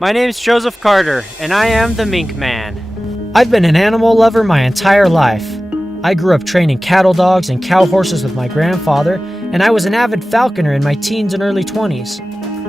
My name's Joseph Carter, and I am the Minkman. I've been an animal lover my entire life. I grew up training cattle dogs and cow horses with my grandfather, and I was an avid falconer in my teens and early 20s.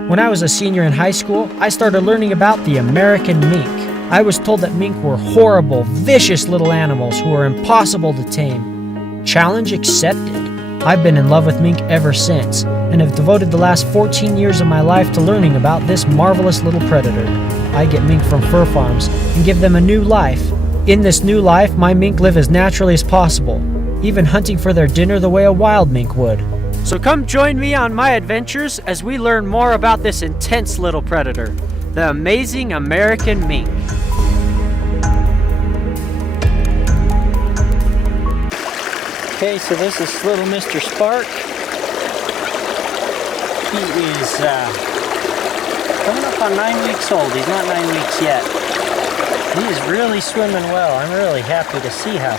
When I was a senior in high school, I started learning about the American mink. I was told that mink were horrible, vicious little animals who were impossible to tame. Challenge accepted. I've been in love with mink ever since, and have devoted the last 14 years of my life to learning about this marvelous little predator. I get mink from fur farms and give them a new life. In this new life, my mink live as naturally as possible, even hunting for their dinner the way a wild mink would. So come join me on my adventures as we learn more about this intense little predator, the amazing American mink. Okay, so this is little Mr. Spark. He is coming up on 9 weeks old. He's not 9 weeks yet. He is really swimming well. I'm really happy to see how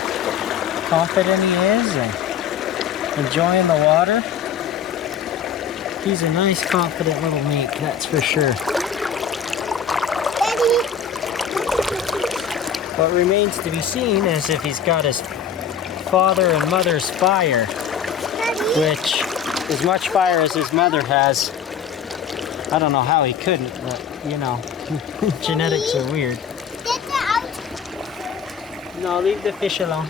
confident he is and enjoying the water. He's a nice, confident little mink, that's for sure. Daddy. What remains to be seen is if he's got his father and mother's fire, which as much fire as his mother has. I don't know how he couldn't, but you know, genetics are weird. Get that out. No, leave the fish alone.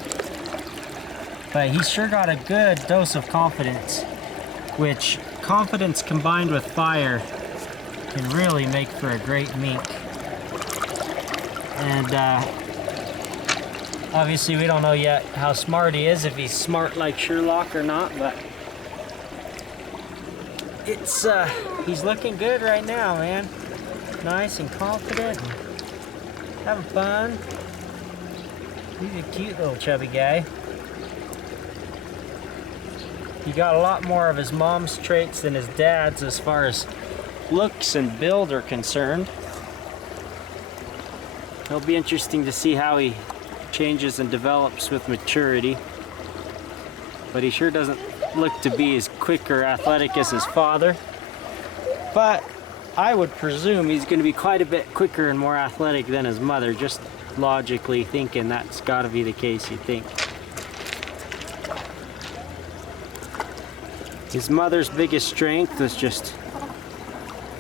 But he's sure got a good dose of confidence, which confidence combined with fire can really make for a great mink. And obviously we don't know yet how smart he is, if he's smart like Sherlock or not, but it's he's looking good right now, man. Nice and confident and having fun. He's a cute little chubby guy. He got a lot more of his mom's traits than his dad's as far as looks and build are concerned. It'll be interesting to see how he changes and develops with maturity. But he sure doesn't look to be as quick or athletic as his father. But I would presume he's going to be quite a bit quicker and more athletic than his mother, just logically thinking that's got to be the case, you think. His mother's biggest strength was just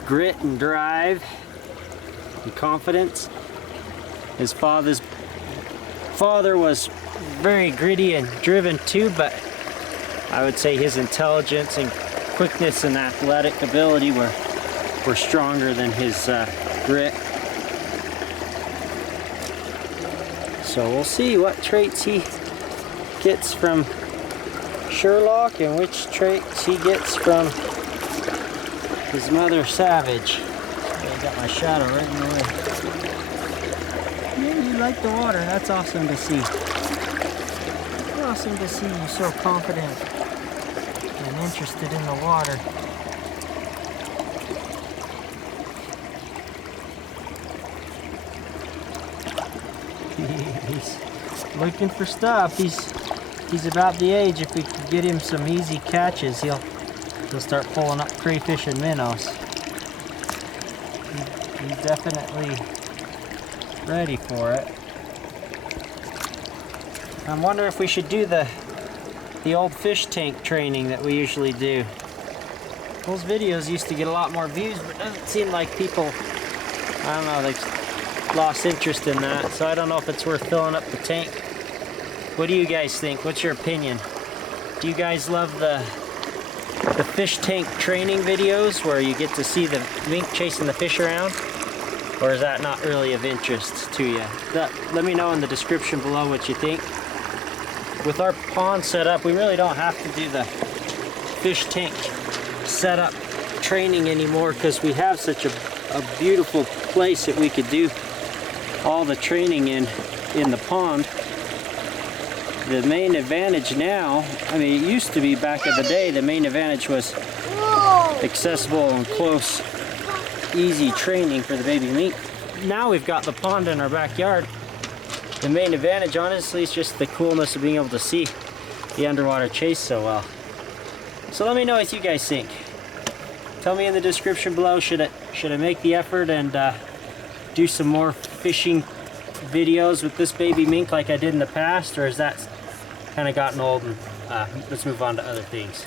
grit and drive and confidence. His father was very gritty and driven too, but I would say his intelligence and quickness and athletic ability were stronger than his grit. So we'll see what traits he gets from Sherlock and which traits he gets from his mother, Savage. I got my shadow right in the way. Yeah, you like the water. That's awesome to see. Awesome to see you so confident and interested in the water. He's looking for stuff. He's about the age, if we could get him some easy catches, he'll start pulling up crayfish and minnows. He's definitely ready for it. I'm wondering if we should do the old fish tank training that we usually do. Those videos used to get a lot more views, but it doesn't seem like people, I don't know, they've lost interest in that, so I don't know if it's worth filling up the tank. What do you guys think? What's your opinion? Do you guys love the fish tank training videos where you get to see the mink chasing the fish around? Or is that not really of interest to you? Let me know in the description below what you think. With our pond set up, we really don't have to do the fish tank setup training anymore because we have such a beautiful place that we could do all the training in the pond. The main advantage now, I mean, it used to be back in the day, the main advantage was accessible and close, easy training for the baby mink. Now we've got the pond in our backyard. The main advantage, honestly, is just the coolness of being able to see the underwater chase so well. So let me know what you guys think. Tell me in the description below, should I make the effort and do some more fishing videos with this baby mink like I did in the past, or has that kind of gotten old and let's move on to other things?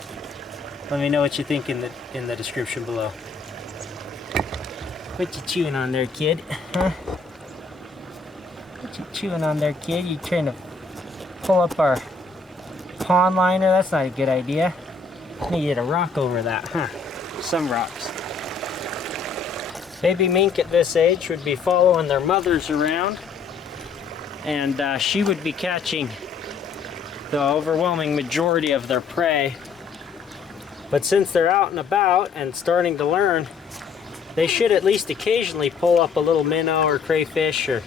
Let me know what you think in the description below. What you chewing on there, kid? Huh? What you chewing on there, kid? You trying to pull up our pond liner? That's not a good idea. Need to get a rock over that, huh? Some rocks. Baby mink at this age would be following their mothers around, and she would be catching the overwhelming majority of their prey. But since they're out and about and starting to learn, they should at least occasionally pull up a little minnow or crayfish or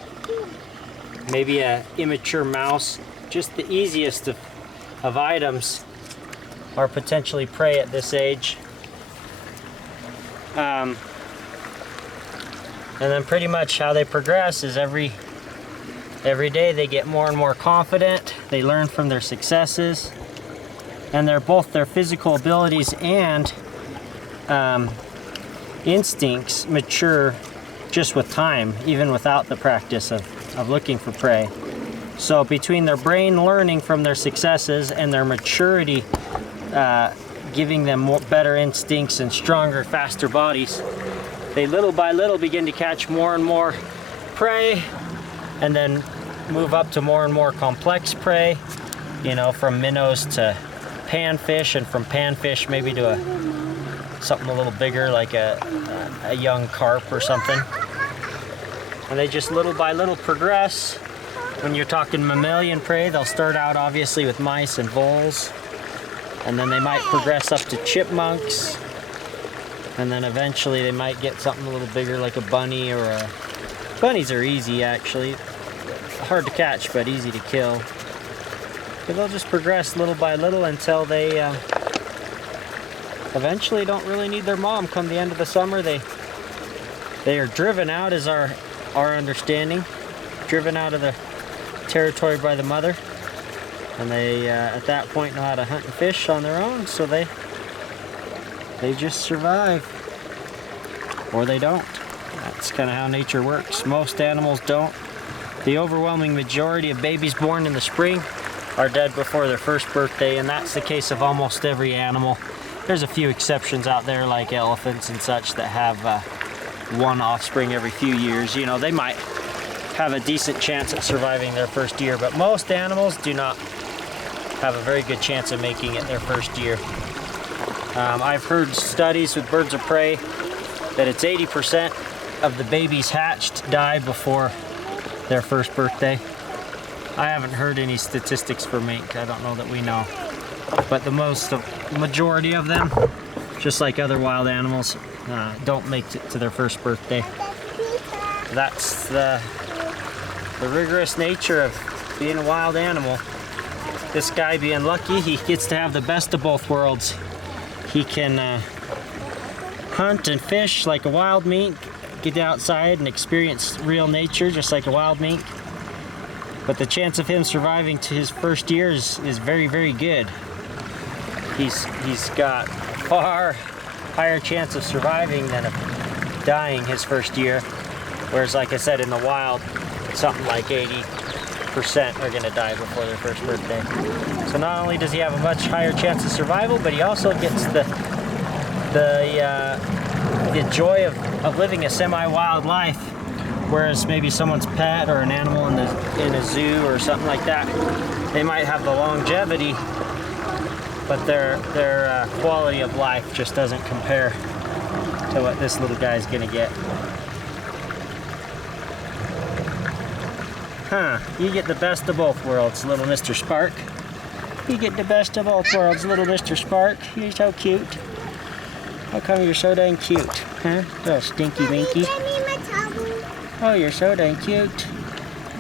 maybe a immature mouse. Just the easiest of items are potentially prey at this age. And then pretty much how they progress is every day they get more and more confident. They learn from their successes, and both their physical abilities and instincts mature just with time, even without the practice of looking for prey. So between their brain learning from their successes and their maturity giving them better instincts and stronger, faster bodies, they little by little begin to catch more and more prey, and then move up to more and more complex prey, you know, from minnows to panfish, and from panfish maybe to something a little bigger like a young carp or something. And they just little by little progress. When you're talking mammalian prey, they'll start out obviously with mice and voles, and then they might progress up to chipmunks, and then eventually they might get something a little bigger like a bunny or a... Bunnies are easy actually. Hard to catch, but easy to kill. But they'll just progress little by little until they eventually don't really need their mom. Come the end of the summer, they are driven out, is our understanding. Driven out of the territory by the mother. And they, at that point, know how to hunt and fish on their own, so they just survive. Or they don't. That's kind of how nature works. Most animals don't. The overwhelming majority of babies born in the spring are dead before their first birthday, and that's the case of almost every animal. There's a few exceptions out there like elephants and such that have one offspring every few years. You know, they might have a decent chance at surviving their first year, but most animals do not have a very good chance of making it their first year. I've heard studies with birds of prey that it's 80% of the babies hatched die before their first birthday. I haven't heard any statistics for mink. I don't know that we know. But the majority of them, just like other wild animals, don't make it to their first birthday. That's the rigorous nature of being a wild animal. This guy being lucky, he gets to have the best of both worlds. He can hunt and fish like a wild mink, get outside and experience real nature just like a wild mink. But the chance of him surviving to his first year is very, very good. He's got a far higher chance of surviving than of dying his first year. Whereas, like I said, in the wild, something like 80% are gonna die before their first birthday. So not only does he have a much higher chance of survival, but he also gets the joy of living a semi-wild life, whereas maybe someone's pet or an animal in a zoo or something like that, they might have the longevity, but their quality of life just doesn't compare to what this little guy's gonna get. Huh, you get the best of both worlds, little Mr. Spark. You get the best of both worlds, little Mr. Spark. You're so cute. How come you're so dang cute, huh? Little stinky minky. Oh, you're so dang cute.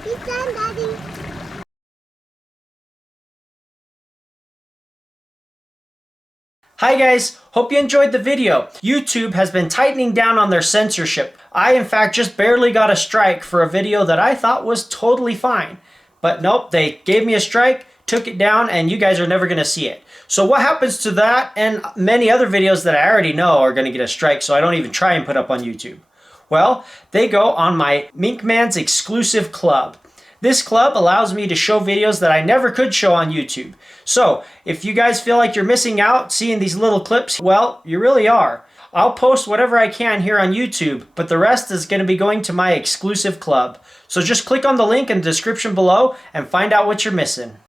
He's done, Daddy. Hi guys, hope you enjoyed the video. YouTube has been tightening down on their censorship. I in fact just barely got a strike for a video that I thought was totally fine. But nope, they gave me a strike, took it down, and you guys are never gonna see it. So what happens to that and many other videos that I already know are gonna get a strike, so I don't even try and put up on YouTube? Well, they go on my Minkman's exclusive club. This club allows me to show videos that I never could show on YouTube. So, if you guys feel like you're missing out seeing these little clips, well, you really are. I'll post whatever I can here on YouTube, but the rest is going to be going to my exclusive club. So just click on the link in the description below and find out what you're missing.